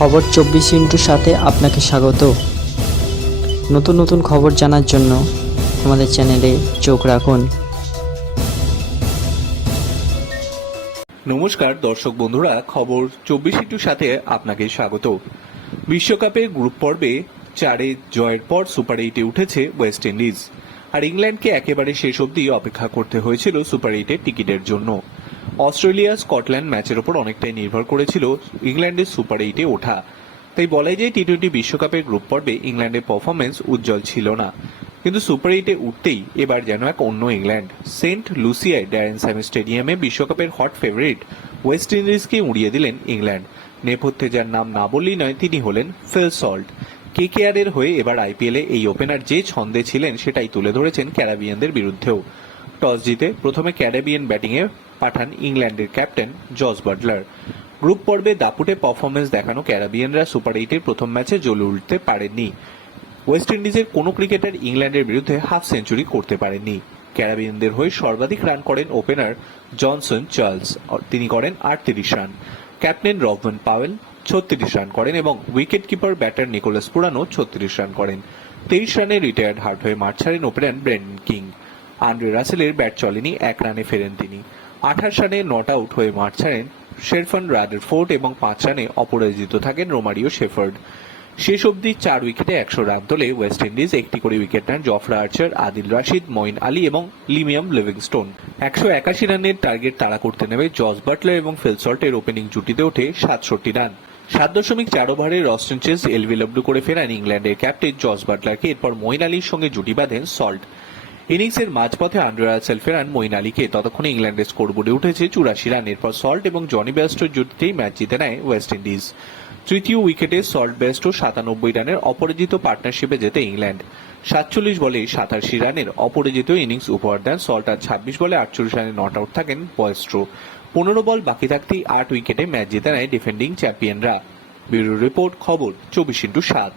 খবর চব্বিশ ইন্টুর সাথে আপনাকে স্বাগত। নতুন নতুন খবর জানার জন্য আমাদের চ্যানেলে চোখ রাখুন। নমস্কার দর্শক বন্ধুরা, খবর চব্বিশ ইন্টুর সাথে আপনাকে স্বাগত। বিশ্বকাপের গ্রুপ পর্বে চারে জয়ের পর সুপার এইটে উঠেছে ওয়েস্ট ইন্ডিজ। আর ইংল্যান্ডকে একেবারে শেষ অবধি অপেক্ষা করতে হয়েছিল সুপার এইটের টিকিটের জন্য। অস্ট্রেলিয়া, স্কটল্যান্ড ম্যাচের ওপর অনেকটাই নির্ভর করেছিল ইংল্যান্ডের সুপার এইটে ওঠা। তাই বলাই যায় টি টোয়েন্টি বিশ্বকাপের গ্রুপ পর্বে ইংল্যান্ডের পারফরমেন্স উজ্জ্বল ছিল না। কিন্তু সুপার এইটে উঠতেই এবার যেন এক অন্য ইংল্যান্ড। সেন্ট লুসিয়ায় ড্যারেন স্যামি স্টেডিয়ামে বিশ্বকাপের হট ফেভারিট ওয়েস্ট ইন্ডিজকে উড়িয়ে দিলেন ইংল্যান্ড। নেপথ্যে যার নাম না বললেই নয়, তিনি হলেন ফিল সল্ট। কেকেআর এর হয়ে এবার আইপিএলে এই ওপেনার যে ছন্দে ছিলেন, সেটাই তুলে ধরেছেন ক্যারাবিয়ানদের বিরুদ্ধেও। টস জিতে প্রথমে ক্যারাবিয়ান ব্যাটিংয়ে পাঠান ইংল্যান্ডের ক্যাপ্টেন জস বাটলার। গ্রুপ পর্বে দাপুটে পারফরমেন্স দেখানো ক্যারাবিয়ানরা সুপার এইটের প্রথম ম্যাচে জ্বলে উঠতে পারেননি। ওয়েস্ট ইন্ডিজের কোনো ক্রিকেটার ইংল্যান্ডের বিরুদ্ধে হাফ সেঞ্চুরি করতে পারেননি। ক্যারাবিয়ানদের হয়ে সর্বাধিক রান করেন ওপেনার জনসন চার্লস। তিনি করেন আটত্রিশ রান। ক্যাপ্টেন রবমান পাওয়েল ছত্রিশ রান করেন এবং উইকেট কিপার ব্যাটার নিকোলাস পুরানো ছত্রিশ রান করেন। তেইশ রানে রিটায়ার্ড হার্ট হয়ে মাঠ ছাড়েন ওপেনার ব্রেন্ডন কিং। আন্দ্রে রাসেলের ব্যাট চলেনি, এক রানে ফেরেন তিনি। আঠাশ রানে নট আউট হয়ে মাঠ ছাড়েন শেরফান রাদারফোর্ড এবং পাঁচ রানে অপরাজিত থাকেন রোমারিও শেফার্ড। শেষ অবধি চার উইকেটে একশো রান তোলে ওয়েস্ট ইন্ডিজ, একটি করে উইকেট নেন জফরা আর্চার, আদিল রাশিদ, মঈন আলী এবং লিমিয়াম লিভিংস্টোন। একশো একাশি রানের টার্গেট তাড়া করতে নেমে জস বাটলার এবং ফেলসল্টের ওপেনিং জুটিতে ওঠে সাতষট্টি রান। সাত দশমিক চার ওভারে রস্টন চেস এলবিলব্লু করে ফেরান ইংল্যান্ডের ক্যাপ্টেন জস বাটলারকে, এরপর মঈন আলীর সঙ্গে জুটি বাঁধেন সল্ট। ইনিংসের মাঝপথে আন্ড্রে রাসেল ফেরান মঈন আলীকে ততক্ষণে ইংল্যান্ডের স্কোরবোর্ডে উঠেছে চুরাশি রান এরপর সল্ট এবং জনি বেস্টোর জুটিতেই ম্যাচ জিতে নেয় ওয়েস্ট ইন্ডিজ। তৃতীয় উইকেটে সল্ট বেস্টো সাতানব্বই রানের অপরাজিত পার্টনারশিপে যেতে ইংল্যান্ড। সাতচল্লিশ বলে সাতাশি রানের অপরাজিত ইনিংস উপহার দেন সল্ট আর ছাব্বিশ বলে আটচল্লিশ রানে নট আউট থাকেন বয়েস্ট্রো পনেরো বল বাকি থাকতেই আট উইকেটে ম্যাচ জিতে নেয় ডিফেন্ডিং চ্যাম্পিয়নরা। ব্যুরো রিপোর্ট, খবর, চব্বিশ ইন্টু সাত।